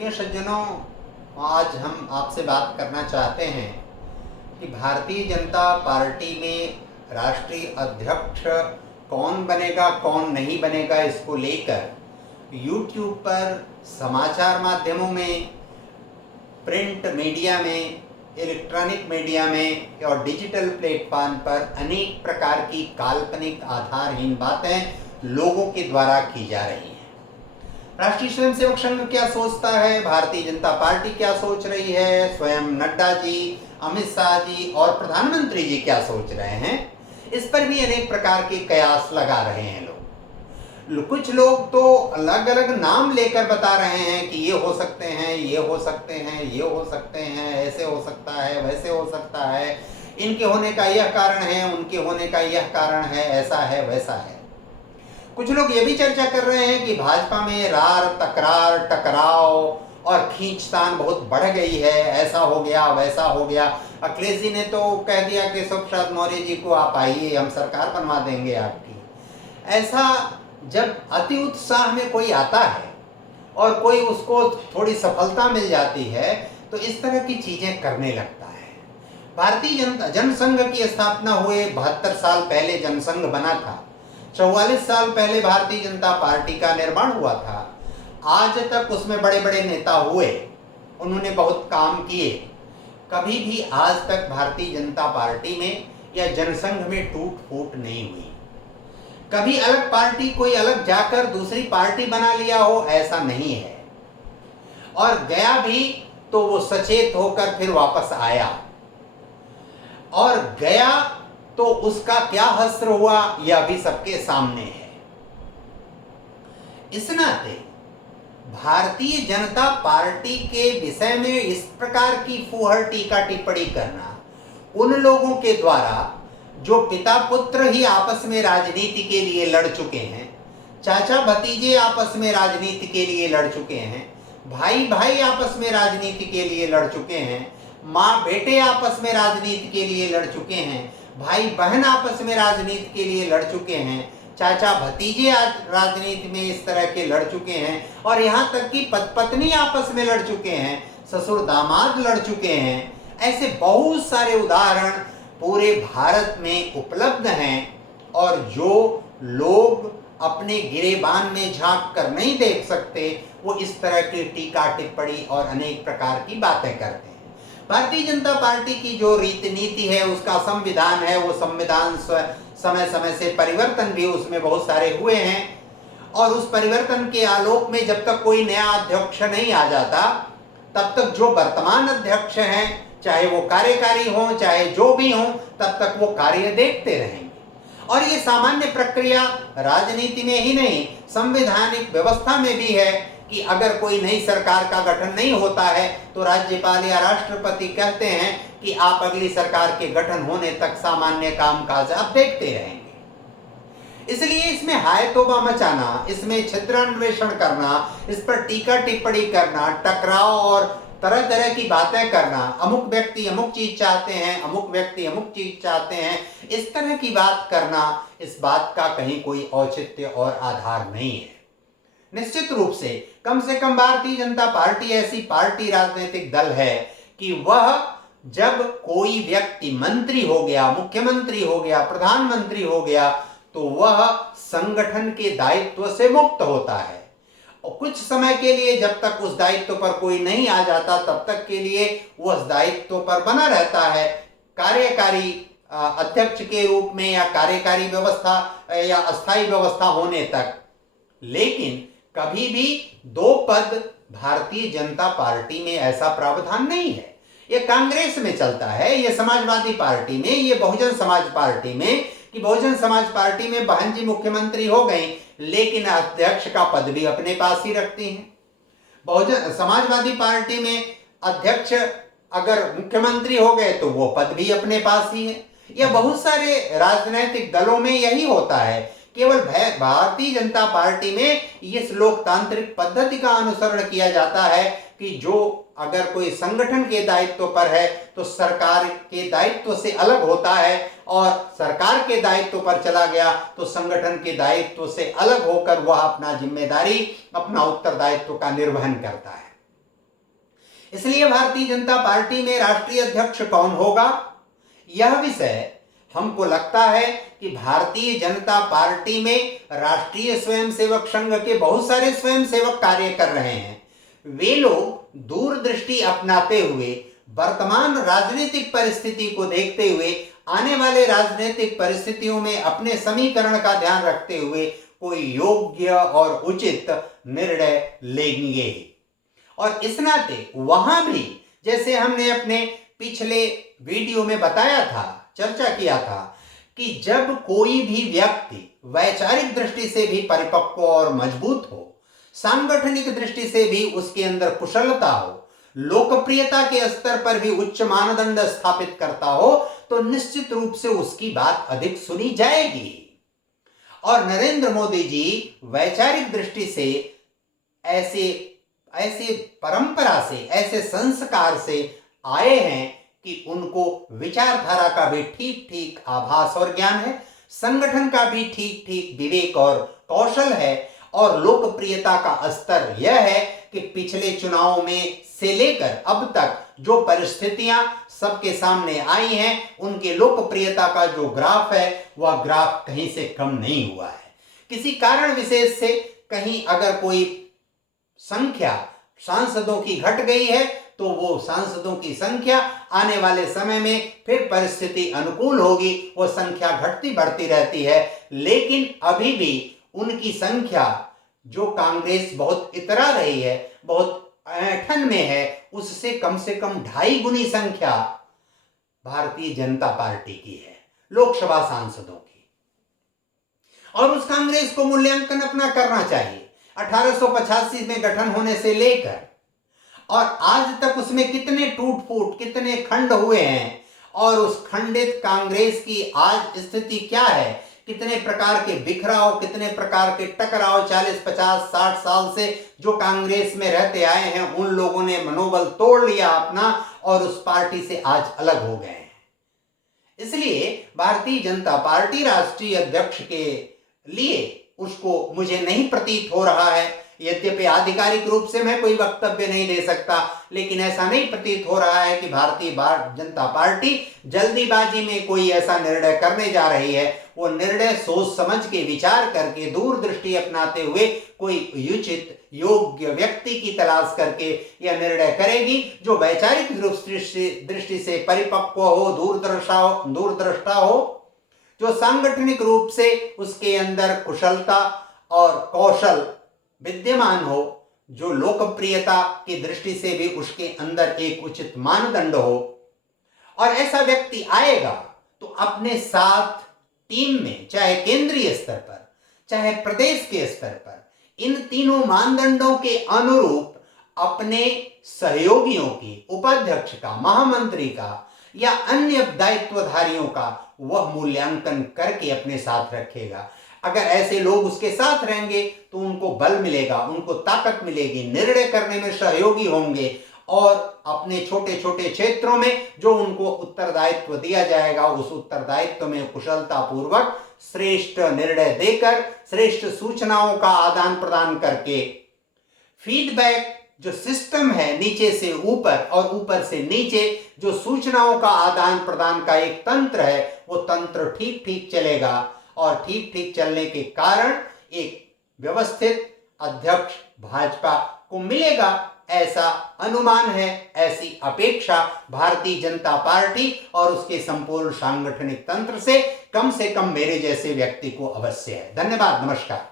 प्रिय सज्जनों, आज हम आपसे बात करना चाहते हैं कि भारतीय जनता पार्टी में राष्ट्रीय अध्यक्ष कौन बनेगा कौन नहीं बनेगा, इसको लेकर यूट्यूब पर, समाचार माध्यमों में, प्रिंट मीडिया में, इलेक्ट्रॉनिक मीडिया में और डिजिटल प्लेटफॉर्म पर अनेक प्रकार की काल्पनिक आधारहीन बातें लोगों के द्वारा की जा रही हैं। राष्ट्रीय स्वयंसेवक संघ क्या सोचता है, भारतीय जनता पार्टी क्या सोच रही है, स्वयं नड्डा जी, अमित शाह जी और प्रधानमंत्री जी क्या सोच रहे हैं, इस पर भी अनेक प्रकार के कयास लगा रहे हैं लोग। कुछ लोग तो अलग अलग नाम लेकर बता रहे हैं कि ये हो सकते हैं, ये हो सकते हैं, ये हो सकते हैं, ऐसे हो सकता है, वैसे हो सकता है, इनके होने का यह कारण है, उनके होने का यह कारण है, ऐसा है, वैसा है। कुछ लोग ये भी चर्चा कर रहे हैं कि भाजपा में रार, तकरार, टकराव और खींचतान बहुत बढ़ गई है, ऐसा हो गया, वैसा हो गया। अखिलेश जी ने तो कह दिया कि केशव प्रसाद मौर्य जी को आप आइए, हम सरकार बनवा देंगे आपकी। ऐसा जब अति उत्साह में कोई आता है और कोई उसको थोड़ी सफलता मिल जाती है तो इस तरह की चीजें करने लगता है। भारतीय जनसंघ की स्थापना हुए 72 साल पहले जनसंघ बना था, 44 साल पहले भारतीय जनता पार्टी का निर्माण हुआ था। आज तक उसमें बड़े बड़े नेता हुए, उन्होंने बहुत काम किए। कभी भी आज तक भारतीय जनता पार्टी में या जनसंघ में टूट फूट नहीं हुई। कभी अलग पार्टी कोई अलग जाकर दूसरी पार्टी बना लिया हो, ऐसा नहीं है। और गया भी तो वो सचेत होकर फिर वापस आया, और गया तो उसका क्या हश्र हुआ यह भी सबके सामने है। इस नाते भारतीय जनता पार्टी के विषय में इस प्रकार की फूहड़ टीका टिप्पणी करना उन लोगों के द्वारा जो पिता पुत्र ही आपस में राजनीति के लिए लड़ चुके हैं, चाचा भतीजे आपस में राजनीति के लिए लड़ चुके हैं, भाई भाई आपस में राजनीति के लिए लड़ चुके हैं, माँ बेटे आपस में राजनीति के लिए लड़ चुके हैं, भाई बहन आपस में राजनीति के लिए लड़ चुके हैं, चाचा भतीजे राजनीति में इस तरह के लड़ चुके हैं, और यहाँ तक कि पत्नी आपस में लड़ चुके हैं, ससुर दामाद लड़ चुके हैं। ऐसे बहुत सारे उदाहरण पूरे भारत में उपलब्ध हैं, और जो लोग अपने गिरेबान में झांक कर नहीं देख सकते वो इस तरह की टीका टिप्पणी और अनेक प्रकार की बातें करते हैं। भारतीय जनता पार्टी की जो रीति नीति है, उसका संविधान है, वो संविधान समय समय से परिवर्तन भी उसमें बहुत सारे हुए हैं, और उस परिवर्तन के आलोक में जब तक कोई नया अध्यक्ष नहीं आ जाता तब तक जो वर्तमान अध्यक्ष हैं, चाहे वो कार्यकारी हो चाहे जो भी हो, तब तक वो कार्य देखते रहेंगे। और ये सामान्य प्रक्रिया राजनीति में ही नहीं, संवैधानिक व्यवस्था में भी है कि अगर कोई नई सरकार का गठन नहीं होता है तो राज्यपाल या राष्ट्रपति कहते हैं कि आप अगली सरकार के गठन होने तक सामान्य कामकाज आप देखते रहेंगे। इसलिए इसमें हाय तौबा मचाना, इसमें छिद्रान्वेषण करना, इस पर टीका टिप्पणी करना, टकराव और तरह तरह की बातें करना, अमुक व्यक्ति अमुक चीज चाहते हैं, अमुक व्यक्ति अमुक चीज चाहते हैं, इस तरह की बात करना, इस बात का कहीं कोई औचित्य और आधार नहीं है। निश्चित रूप से कम भारतीय जनता पार्टी ऐसी पार्टी, राजनीतिक दल है कि वह जब कोई व्यक्ति मंत्री हो गया, मुख्यमंत्री हो गया, प्रधानमंत्री हो गया, तो वह संगठन के दायित्व से मुक्त होता है, और कुछ समय के लिए जब तक उस दायित्व पर कोई नहीं आ जाता तब तक के लिए वो उस दायित्व पर बना रहता है, कार्यकारी अध्यक्ष के रूप में या कार्यकारी व्यवस्था या अस्थायी व्यवस्था होने तक। लेकिन कभी भी दो पद भारतीय जनता पार्टी में ऐसा प्रावधान नहीं है। ये कांग्रेस में चलता है, ये समाजवादी पार्टी में, ये बहुजन समाज पार्टी में, कि बहुजन समाज पार्टी में बहन जी मुख्यमंत्री हो गई लेकिन अध्यक्ष का पद भी अपने पास ही रखती हैं। बहुजन समाजवादी पार्टी में अध्यक्ष अगर मुख्यमंत्री हो गए तो वो पद भी अपने पास ही है। यह बहुत सारे राजनीतिक दलों में यही होता है। केवल भारतीय जनता पार्टी में इस लोकतांत्रिक पद्धति का अनुसरण किया जाता है कि जो अगर कोई संगठन के दायित्व पर है तो सरकार के दायित्व से अलग होता है, और सरकार के दायित्व पर चला गया तो संगठन के दायित्व से अलग होकर वह अपना जिम्मेदारी, अपना उत्तरदायित्व का निर्वहन करता है। इसलिए भारतीय जनता पार्टी में राष्ट्रीय अध्यक्ष कौन होगा, यह विषय हमको लगता है कि भारतीय जनता पार्टी में राष्ट्रीय स्वयंसेवक संघ के बहुत सारे स्वयंसेवक कार्य कर रहे हैं। वे लोग दूरदृष्टि अपनाते हुए, वर्तमान राजनीतिक परिस्थिति को देखते हुए, आने वाले राजनीतिक परिस्थितियों में अपने समीकरण का ध्यान रखते हुए कोई योग्य और उचित निर्णय लेंगे। और इस नाते वहां भी, जैसे हमने अपने पिछले वीडियो में बताया था, चर्चा किया था, कि जब कोई भी व्यक्ति वैचारिक दृष्टि से भी परिपक्व और मजबूत हो, सांगठनिक दृष्टि से भी उसके अंदर कुशलता हो, लोकप्रियता के स्तर पर भी उच्च मानदंड स्थापित करता हो, तो निश्चित रूप से उसकी बात अधिक सुनी जाएगी। और नरेंद्र मोदी जी वैचारिक दृष्टि से ऐसे परंपरा से, ऐसे संस्कार से आए हैं कि उनको विचारधारा का भी ठीक ठीक आभास और ज्ञान है, संगठन का भी ठीक ठीक विवेक और कौशल है, और लोकप्रियता का स्तर यह है कि पिछले चुनावों में से लेकर अब तक जो परिस्थितियां सबके सामने आई हैं, उनके लोकप्रियता का जो ग्राफ है वह ग्राफ कहीं से कम नहीं हुआ है। किसी कारण विशेष से कहीं अगर कोई संख्या सांसदों की घट गई है, तो वो सांसदों की संख्या आने वाले समय में फिर परिस्थिति अनुकूल होगी, वो संख्या घटती बढ़ती रहती है। लेकिन अभी भी उनकी संख्या, जो कांग्रेस बहुत इतरा रही है, बहुत ऐंठन में है, उससे कम से कम 2.5 गुनी संख्या भारतीय जनता पार्टी की है, लोकसभा सांसदों की। और उस कांग्रेस को मूल्यांकन अपना करना चाहिए। 1885 में गठन होने से लेकर और आज तक उसमें कितने टूट फूट, कितने खंड हुए हैं, और उस खंडित कांग्रेस की आज स्थिति क्या है, कितने प्रकार के बिखराव, कितने प्रकार के टकराव 40, 50, 60 साल से जो कांग्रेस में रहते आए हैं, उन लोगों ने मनोबल तोड़ लिया अपना और उस पार्टी से आज अलग हो गए हैं। इसलिए भारतीय जनता पार्टी राष्ट्रीय अध्यक्ष के लिए उसको मुझे नहीं प्रतीत हो रहा है, यद्यपि आधिकारिक रूप से मैं कोई वक्तव्य नहीं दे सकता, लेकिन ऐसा नहीं प्रतीत हो रहा है कि भारतीय जनता पार्टी जल्दीबाजी में कोई ऐसा निर्णय करने जा रही है। वो निर्णय सोच समझ के, विचार करके, दूरदृष्टि अपनाते हुए कोई उचित योग्य व्यक्ति की तलाश करके यह निर्णय करेगी, जो वैचारिक दृष्टि से परिपक्व हो, दूरदृष्टा हो, जो सांगठनिक रूप से उसके अंदर कुशलता और कौशल विद्यमान हो, जो लोकप्रियता की दृष्टि से भी उसके अंदर एक उचित मानदंड हो। और ऐसा व्यक्ति आएगा तो अपने साथ टीम में, चाहे केंद्रीय स्तर पर, चाहे प्रदेश के स्तर पर, इन तीनों मानदंडों के अनुरूप अपने सहयोगियों की, उपाध्यक्ष का, महामंत्री का या अन्य दायित्वधारियों का वह मूल्यांकन करके अपने साथ रखेगा। अगर ऐसे लोग उसके साथ रहेंगे तो उनको बल मिलेगा, उनको ताकत मिलेगी, निर्णय करने में सहयोगी होंगे, और अपने छोटे छोटे क्षेत्रों में जो उनको उत्तरदायित्व दिया जाएगा, उस उत्तरदायित्व में कुशलता पूर्वक श्रेष्ठ निर्णय देकर, श्रेष्ठ सूचनाओं का आदान प्रदान करके, फीडबैक जो सिस्टम है, नीचे से ऊपर और ऊपर से नीचे जो सूचनाओं का आदान प्रदान का एक तंत्र है, वो तंत्र ठीक ठीक चलेगा, और ठीक ठीक चलने के कारण एक व्यवस्थित अध्यक्ष भाजपा को मिलेगा, ऐसा अनुमान है, ऐसी अपेक्षा भारतीय जनता पार्टी और उसके संपूर्ण सांगठनिक तंत्र से कम मेरे जैसे व्यक्ति को अवश्य है। धन्यवाद, नमस्कार।